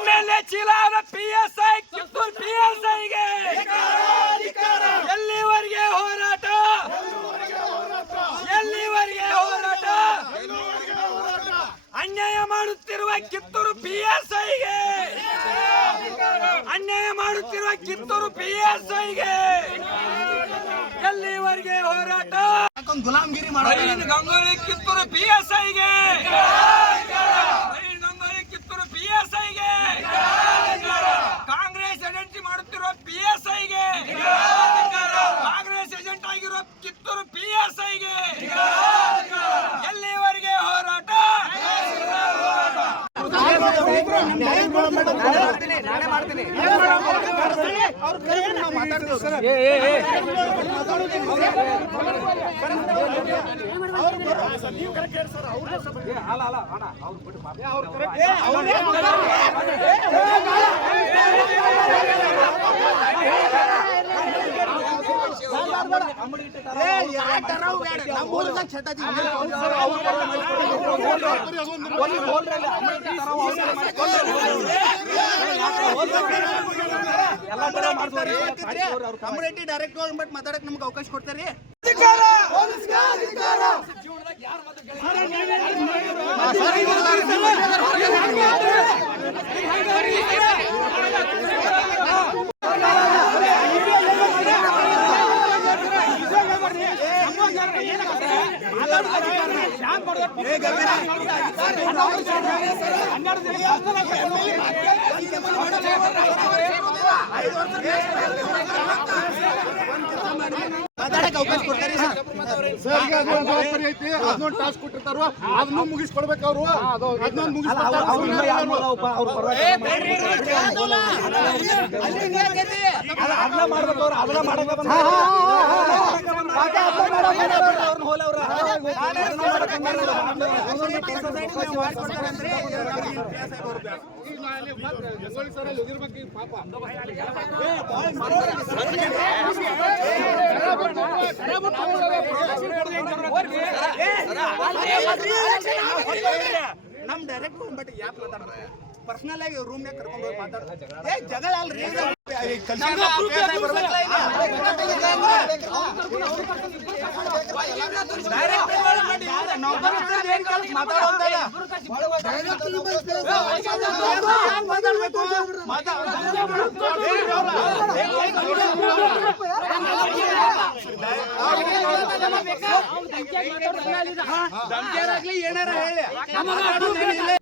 MLA ಚೀಲಾದ PSI Kittur PSIಗೆ ಎಲ್ಲಿವರೆಗೆ ಹೋರಾಟ, ಎಲ್ಲಿವರೆಗೆ ಹೋರಾಟ? ಅನ್ಯಾಯ ಮಾಡುತ್ತಿರುವ ಕಿತ್ತೂರು PSIಗೆ, ಅನ್ಯಾಯ ಮಾಡುತ್ತಿರುವ ಕಿತ್ತೂರು PSIಗೆ ಎಲ್ಲಿವರೆಗೆ ಹೋರಾಟ? ಗುಲಾಮಗಿರಿ ಗಂಗೋಳಿ ಕಿತ್ತೂರು PSIಗೆ, ಗಂಗೋಳಿ ಕಿತ್ತೂರು PSIಗೆ, ಕಾಂಗ್ರೆಸ್ ಏಜೆಂಟ್ ಮಾಡುತ್ತಿರುವ PSIಗೆ, ಕಾಂಗ್ರೆಸ್ ಏಜೆಂಟ್ ಆಗಿರುವ ಕಿತ್ತೂರು PSIಗೆ ಎಲ್ಲಿವರೆಗೆ ಹೋರಾಟ? ಕಮ್ಯುನಿಟಿ ಡೈರೆಕ್ಟ್ ಹೋಗ್ಬಿಟ್ಟು ಮಾತಾಡಕ್ ನಮ್ಗೆ ಅವಕಾಶ ಕೊಡ್ತಾರೆ. ಮಾತಾಡಕ್ಕೆ ಅವಕಾಶ ಕೊಡ್ತಾರೆ ಸರ್ಗೆ ಅದೊಂದು ಜವಾಬ್ದಾರಿ ಐತಿ. ಅದನ್ನೊಂದು ಟಾಸ್ಕ್ ಕೊಟ್ಟಿರ್ತಾರ, ಅದನ್ನು ಮುಗಿಸ್ಕೊಡ್ಬೇಕು ಅವರು. ಅದನ್ನೊಂದು ಮುಗಿಸ್ಕೊಡ್ತಾರ. ನಮ್ ಡೈರೆಕ್ಟ್ ಹೋಗ್ಬಿಟ್ಟು ಯಾಕೆ ಮಾತಾಡ್ತಾರೆ? ಪರ್ಸನಲ್ ಆಗಿ ರೂಮ್ ನಾಗ ಕರ್ಕೊಂಡು ಹೋಗಿ ಮಾತಾಡ್ತಾರೆ. ಜಗಳ ಅಲ್ರಿ, ಏನಾರ ಹೇಳಿ